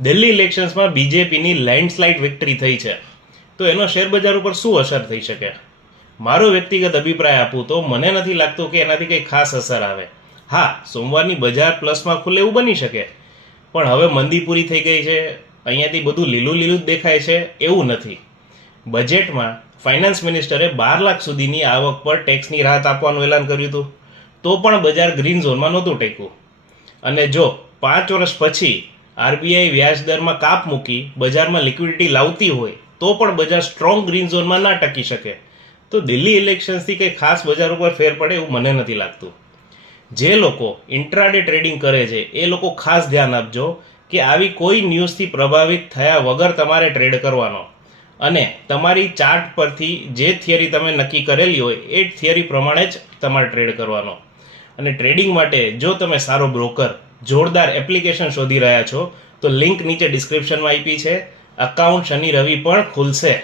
Delhi ઇલેક્શન્સમાં બીજેપીની landslide victory થઈ છે, તો એનો શેર બજાર ઉપર શું અસર થઈ શકે? મારો વ્યક્તિગત અભિપ્રાય આપું તો મને નથી લાગતું કે એનાથી કંઈ ખાસ અસર આવે. હા, સોમવારની બજાર પ્લસમાં ખુલે એવું બની શકે, પણ હવે મંદી પૂરી થઈ ગઈ છે, અહીંયાથી બધું લીલું લીલું જ દેખાય છે એવું નથી. બજેટમાં ફાઇનાન્સ મિનિસ્ટરે 12 લાખ સુધીની આવક પર ટેક્સની રાહત આપવાનું એલાન કર્યું હતું, તો પણ બજાર ગ્રીન ઝોનમાં નહોતું ટેક્યું. અને જો 5 વર્ષ પછી આરબીઆઈ વ્યાજ દરમાં કાપ મૂકી બજારમાં લિક્વિડિટી લાવતી હોય તો પણ બજાર સ્ટ્રોંગ ગ્રીન ઝોનમાં ના ટકી શકે. તો દિલ્હી ઇલેક્શન્સથી કંઈ ખાસ બજાર ઉપર ફેર પડે એવું મને નથી લાગતું. જે લોકો ઇન્ટ્રાડે ટ્રેડિંગ કરે છે એ લોકો ખાસ ધ્યાન આપજો કે આવી કોઈ ન્યૂઝથી પ્રભાવિત થયા વગર તમારે ટ્રેડ કરવાનો, અને તમારી ચાર્ટ પરથી જે થિયરી તમે નક્કી કરેલી હોય એ થિયરી પ્રમાણે જ તમારે ટ્રેડ કરવાનો. અને ટ્રેડિંગ માટે જો તમે સારો બ્રોકર, જોરદાર એપ્લિકેશન શોધી રહ્યા છો તો લિંક નીચે ડિસ્ક્રિપ્શનમાં આપી છે. અકાઉન્ટ શનિ રવિ પણ ખુલશે.